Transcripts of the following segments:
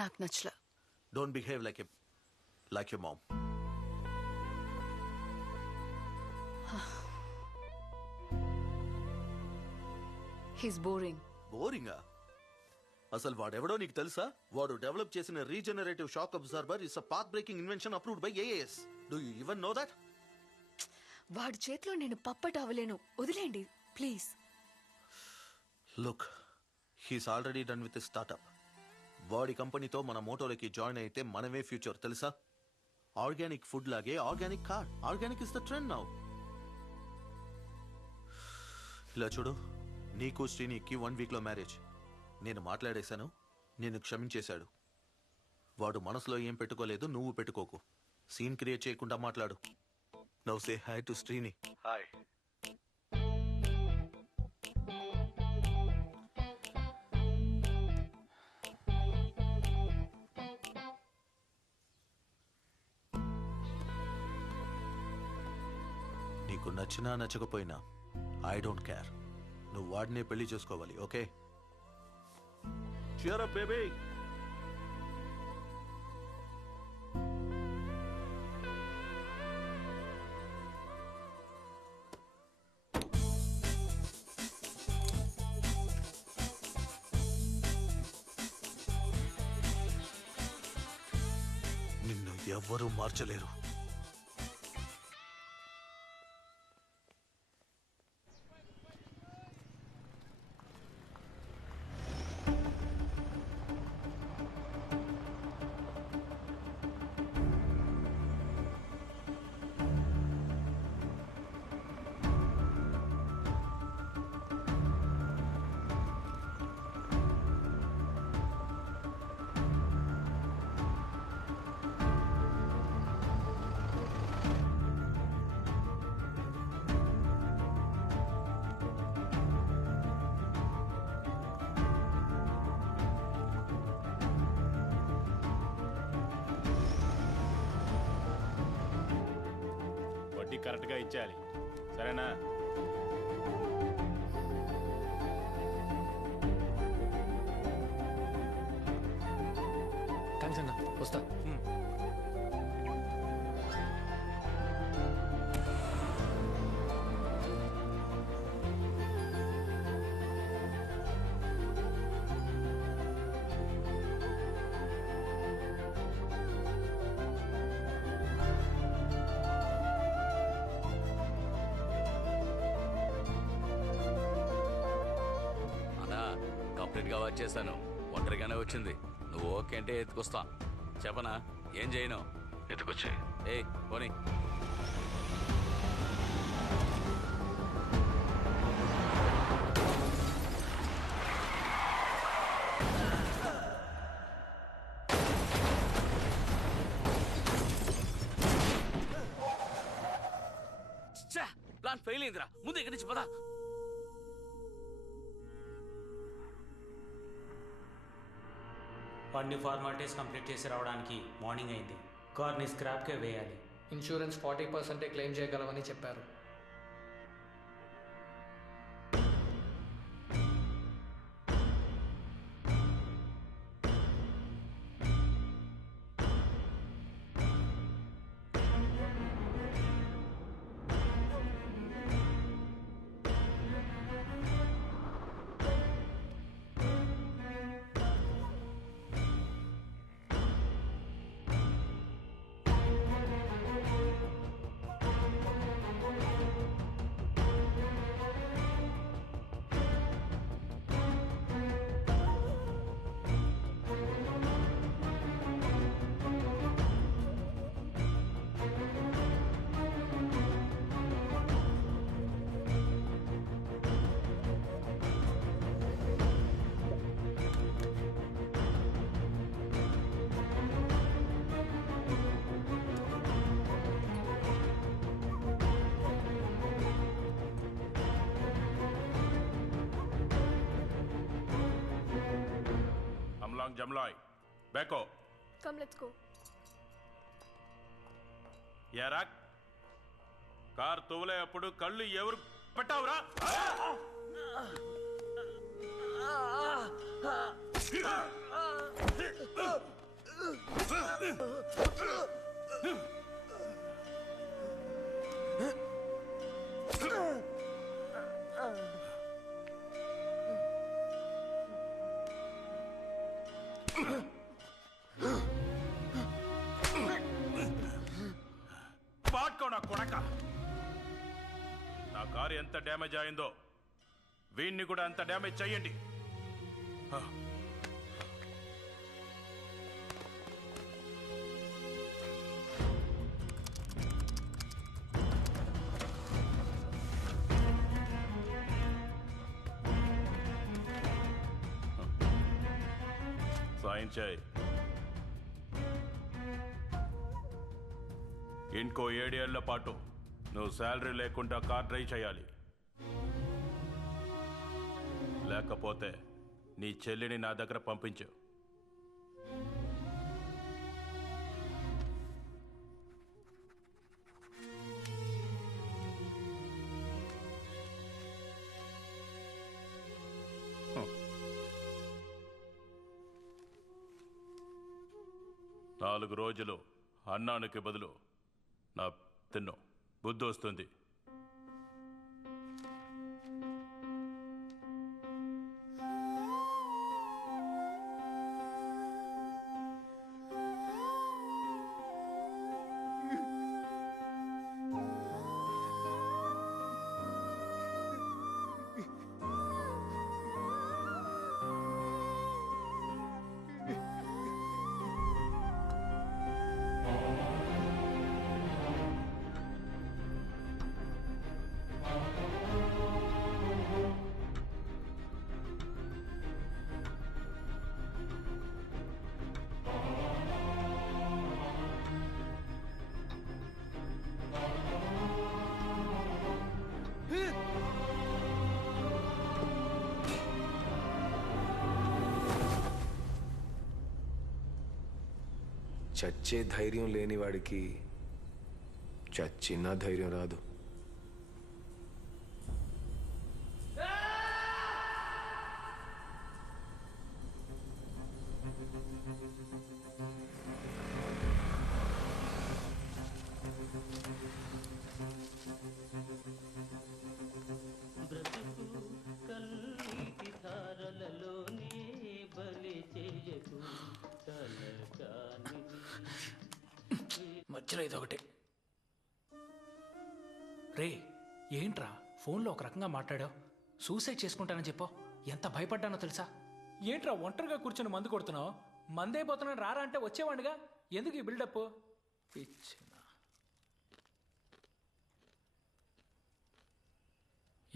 నాకు నచ్చల. Don't behave like your mom. He's boring. బోరింగా? అసలు వాడెవడో నీకు తెలుసా? వాడు డెవలప్ చేసిన regenerative shock absorber is a path breaking invention approved by AAS. Do you even know that? వాడి చేతిలో నేను పప్పట్ అవ్వలేను. వదిలేండి please. Look, he's already done with startup. వాడి కంపెనీతో మన మోటోలకి జాయిన్ అయితే మనమే ఫ్యూచర్, తెలుసా? ఆర్గానిక్ ఫుడ్ లాగే organic car. Organic is the trend now. ఇలా చూడు, నీకు శ్రీనికి 1 వీక్ లో మ్యారేజ్. నేను మాట్లాడేశాను, నేను క్షమించేశాడు. వాడు మనసులో ఏం పెట్టుకోలేదు, నువ్వు పెట్టుకోకు. సీన్ క్రియేట్ చేయకుండా మాట్లాడు. Now say hi to Srini. Hi. నీకు నచ్చినా నచ్చకపోయినా ఐ డోంట్ కేర్. నువ్వు వాడినే పెళ్లి చేసుకోవాలి, ఓకే? Cheer up, baby. నిన్ను ఎవ్వరూ మార్చలేరు. కరెక్ట్గా ఇచ్చేయాలి, సరేనా? థ్యాంక్స్ అన్న, వస్తా. కంప్లీట్గా వచ్చేసాను. ఒంటరిగానే వచ్చింది. నువ్వు ఓకే అంటే ఎత్తుకొస్తా. చెప్పనా? ఏం చేయను, ఎత్తుకొచ్చే. ఏయ్ పోనీ. ప్లాన్ ఫెయిల్ అయిందిరా. ముందు ఇక్కడి నుంచి పదా. అన్ని ఫార్మాలిటీస్ కంప్లీట్ చేసి రావడానికి మార్నింగ్ అయింది. కార్ని స్క్రాప్కే వేయాలి. ఇన్సూరెన్స్ 40% క్లెయిమ్ చేయగలవని చెప్పారు. Jamloy, Beko. Come, let's go. Yarak, car తోలేటప్పుడు కళ్ళు ఎవరు పెట్టావురా? పాట్కో నా కొడక. నా కారు ఎంత డ్యామేజ్ అయిందో వీణ్ణి కూడా అంత డ్యామేజ్ చెయ్యండి. సాయం చేయి. ఇంకో 7 ఏళ్ల పాటు నువ్వు శాలరీ లేకుండా కార్ డ్రైవ్ చేయాలి. లేకపోతే నీ చెల్లిని నా దగ్గర పంపించు. నాలుగు రోజులు అన్నానికి బదులు నా తిన్ను బుద్ధి వస్తుంది. చచ్చే ధైర్యం లేని వాడికి చచ్చిన ధైర్యం రాదు. మధ్యలో ఇదొకటి. రే ఏంట్రా ఫోన్లో ఒక రకంగా మాట్లాడావు? సూసైడ్ చేసుకుంటానని చెప్పావు. ఎంత భయపడ్డానో తెలుసా? ఏంట్రా ఒంటరిగా కూర్చొని మందు కొడుతున్నావు? మందైపోతున్నాను రారా అంటే వచ్చేవాడిగా. ఎందుకు ఈ బిల్డప్?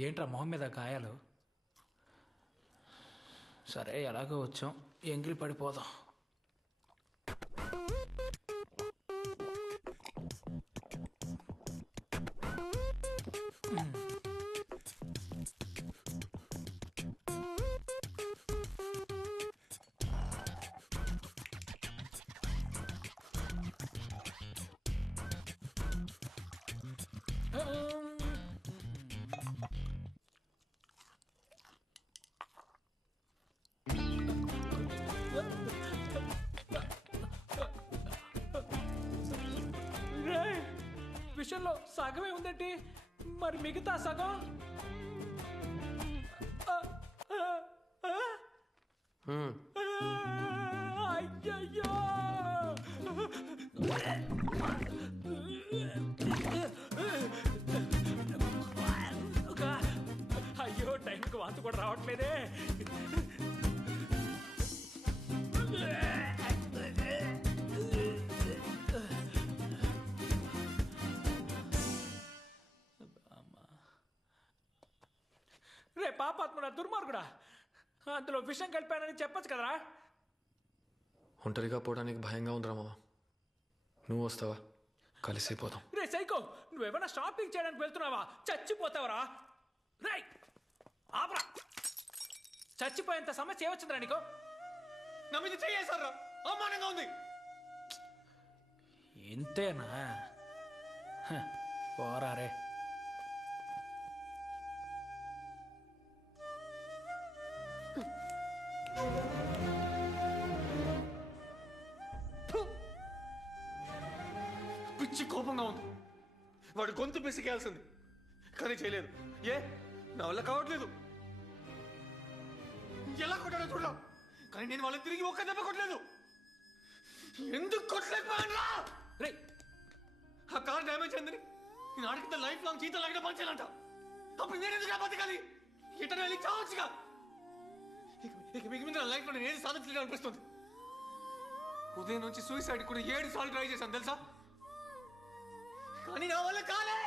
ఏంట్రా మొహం మీద గాయాలు? సరే ఎలాగో వచ్చాం, ఎంగిలి పడిపోదాం. విషయంలో సగమే ఉందంటే మరి మిగతా సగం అయ్యయ్యో. అయ్యో టైంకి వాంతి కూడా రావట్లేదే. రే పాపాత్ముడా, దుర్మార్గుడా, అందులో విషం కలిపానని చెప్పచ్చు కదరా. ఒంటరిగా పోవడానికి భయంగా ఉందిరా మామ. నువ్వు వస్తావా? కలిసిపోదాం. రే సైకో, నువ్వేమైనా షాపింగ్ చేయడానికి వెళ్తున్నావా? చచ్చిపోతావరా. రై ఆపరా. చచ్చిపోయేంత సమస్య ఏమొచ్చిందిరా నీకు? నా మీద చేయేశారా? అవమానంగా ఉంది. ఇంతేనా? పోరా రే. పిచ్చి కోపంగా ఉంది. వాడు గొంతు పిసికేయాల్సింది, కానీ చేయలేదు. ఏ నా వల్ల కావట్లేదు. ఎలా కొట్టాడో చూడడం, కానీ నేను వాళ్ళని తిరిగి ఒక్క దెబ్బ కొట్టలేదు. ఎందుకు కొట్టలేకపోయాను? రే ఆ కార్ డ్యామేజ్ అయిందని నేను అడిగితే లైఫ్ లాంగ్ జీతం లాగా పంచాలంట. అప్పుడు నేను ఎందుకు బతకాలి? ఇతను వెళ్ళి చావచ్చుగా. ఇక మీకు మీద నా లైఫ్లో నేను ఏది సాధించలేదు అనిపిస్తుంది. ఉదయం నుంచి సూసైడ్ కూడా 7 సార్లు ట్రై చేశాను తెలుసా, కానీ నా వల్ల కాలే.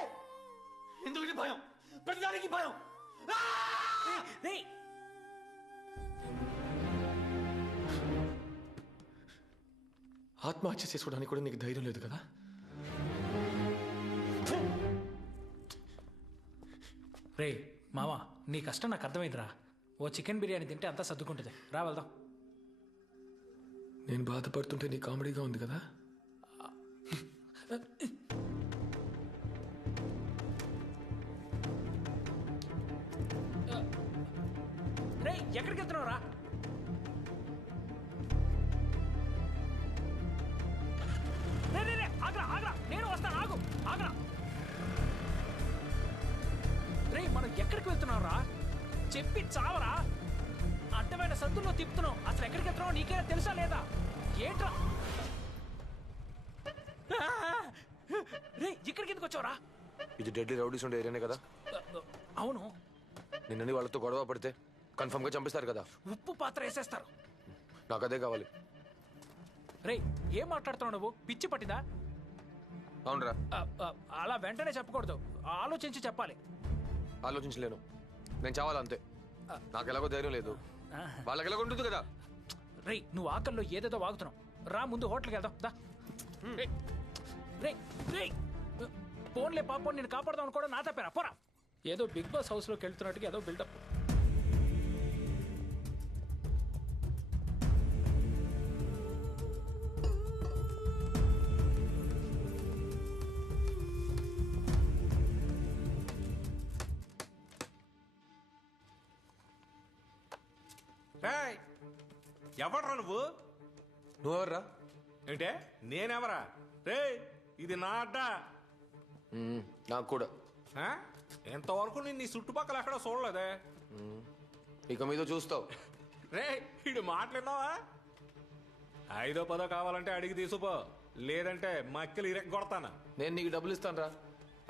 ఎందుకంటే భయం, ప్రతిదానికి భయం. రే ఆత్మహత్య చేసుకోవడానికి కూడా నీకు ధైర్యం లేదు కదా? రే మావా, నీ కష్టం నాకు అర్థమైందిరా. ఓ చికెన్ బిర్యానీ తింటే అంతా సర్దుకుంటుంది. రా వెళ్దాం. నేను బాధపడుతుంటే నీ కామెడీగా ఉంది కదా? రే ఎక్కడికి వెళ్తున్నావు రా? రే రే రే ఆగ్రా ఆగ్రా, నేను వస్తాను. ఆగు ఆగ్రా. రే మనం ఎక్కడికి వెళ్తున్నావు రా? చెప్పి చావరా. అడ్డమైన సందుల్లో తిప్పుతున్నావు. అసలు ఎక్కడికి వెళ్తున్నావు నీకైనా తెలుసా లేదా? ఏంట్రా రే ఇక్కడికి ఎందుకు వచ్చావురా? ఇది డెడ్లీ రౌడీస్ ఉండే ఏరియానే కదా? అవును. నిన్నని వాళ్ళతో గొడవ పడితే కన్ఫర్మ్ గా చంపిస్తారు కదా? ఉప్పు పాత్ర వేసేస్తారు. నాకు అదే కావాలి. రే ఏం మాట్లాడుతున్నావు నువ్వు? పిచ్చి పట్టిందా? అవునరా. అలా వెంటనే చెప్పకూడదు, ఆలోచించి చెప్పాలి. ఆలోచించలేను, నేను చావాలంతే. నాకు ఎలాగో ధైర్యం లేదు, వాళ్ళకి ఎలాగో ఉంటుంది కదా. రే నువ్వు ఆకల్లో ఏదేదో వాగుతున్నావు. రా ముందు హోటల్కి వెళ్దాం దా. రే రే ఫోన్లే పాపం, నేను కాపాడదాం అనుకోవడం నా తప్పేరా? పోరా. ఏదో బిగ్ బాస్ హౌస్లోకి వెళ్తున్నట్టుగా ఏదో బిల్డప్. ఎవడ్రా నువ్వు? నువ్వెవర్రా? ఏంటే నేనెవరా? రే ఇది నా అడ్డా. నాకు కూడా. ఆ? ఎంతవరకు నేను నీ చుట్టుపక్కల ఎక్కడ చూడలేదే. ఇక మీద చూస్తావు. రే ఇడు మాట్లాడినావా? 5ో 10 కావాలంటే అడిగి తీసుకుపో, లేదంటే మక్కలు ఇరెగ్గొడతాను. నేను నీకు డబ్బులు ఇస్తాను రా,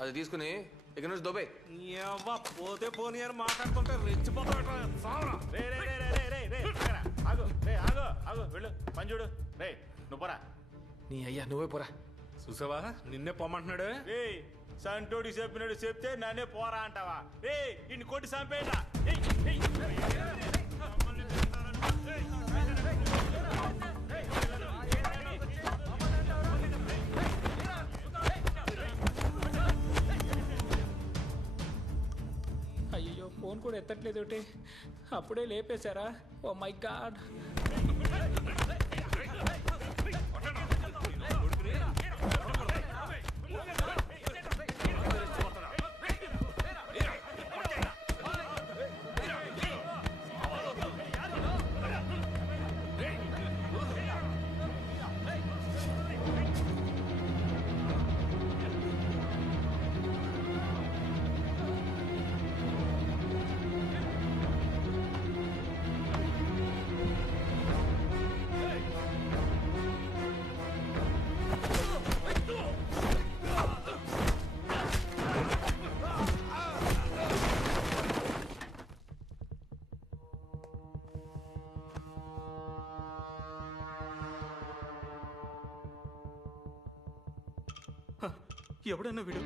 అది తీసుకుని ఇక నుంచి దొబ్బే. పోతే పోనీ అని మాట్లాడుతుంటే రెచ్చిపోతా. ఆగు వెళ్ళు, పని చూడు. రే నువ్వు పోరా. నీ అయ్యా నువ్వే పోరా. చూసావా నిన్నే పొమ్మంటున్నాడు. రే సంటోడి చెప్పినాడు, చెప్తే నన్నే పోరా అంటావా? రే ఇన్ని కొట్టి చంపేయరా. అయ్యో ఫోన్ కూడా ఎత్తట్లేదు ఒకటి. అప్పుడే లేపేశారా? Oh my God. ఎవడన్నా వీడు?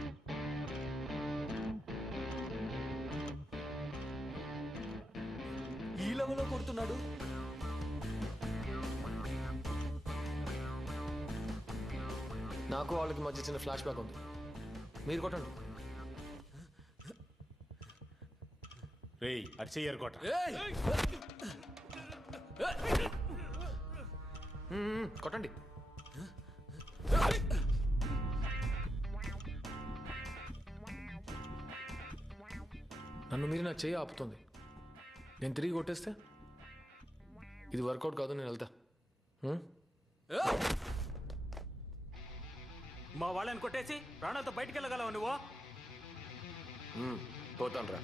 ఈ లెవెల్లో కొడుతున్నాడు. నాకు వాళ్ళకి మధ్య చిన్న ఫ్లాష్ బ్యాక్ ఉంది, మీరు కొట్టండి. రేయ్ అటు చెయ్యరు కొట్ట. కొట్టండి. నన్ను మీరు నా చెయ్యి ఆపుతుంది, నేను తిరిగి కొట్టేస్తే ఇది వర్కౌట్ కాదు, నేను వెళ్తా. మా వాళ్ళని కొట్టేసి ప్రాణాలతో బయటికి వెళ్ళగలవు నువ్వు? పోతాను రా.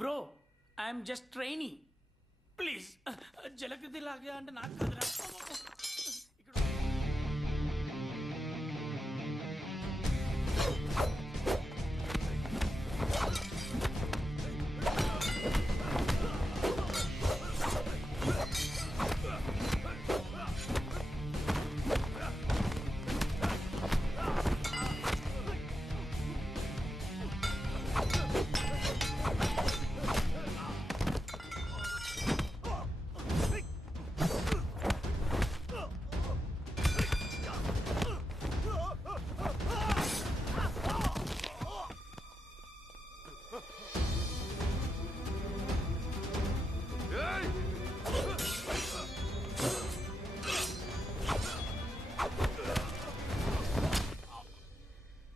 Bro I'm just trainee, please జలక దిలాగే అంటే నాకు కదరా.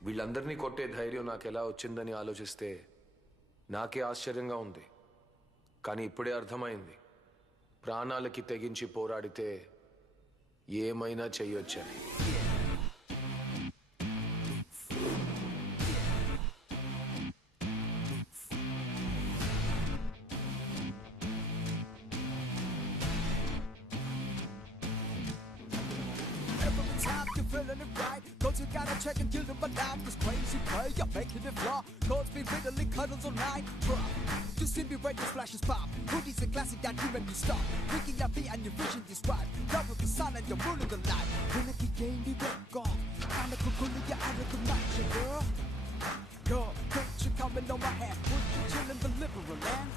వీళ్ళందరినీ కొట్టే ధైర్యం నాకు ఎలా వచ్చిందని ఆలోచిస్తే నాకే ఆశ్చర్యంగా ఉంది. కానీ ఇప్పుడే అర్థమైంది, ప్రాణాలకి తెగించి పోరాడితే ఏమైనా చెయ్యొచ్చని. feeling it right. Cause you gotta check and deal with my life. This crazy play, you're making it raw. Cause me bitterly cuddles all night. Drop. You see me red, these flashes pop. Hoodies a classic that you when you stop. Picking your feet and your vision describe. Love with the sun and you're ruling the light. When I keep getting the work off. I'm a cool, you're out of the night, girl. Girl, picture coming on my head. Would you chill in the liberal land?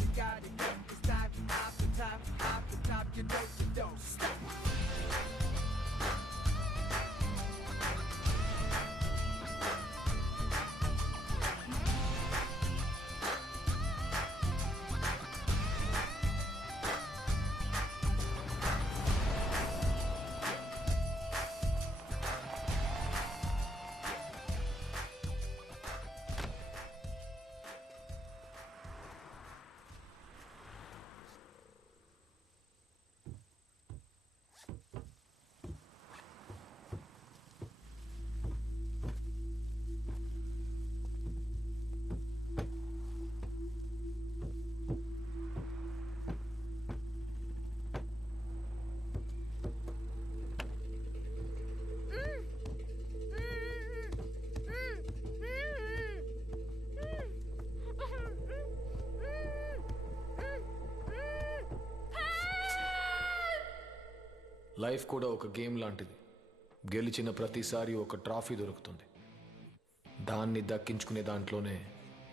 You gotta get this time after time after time. You know you don't stop. Life కూడా ఒక game లాంటిది. గెలిచిన ప్రతిసారి ఒక trophy దొరుకుతుంది. దాన్ని దక్కించుకునే దాంట్లోనే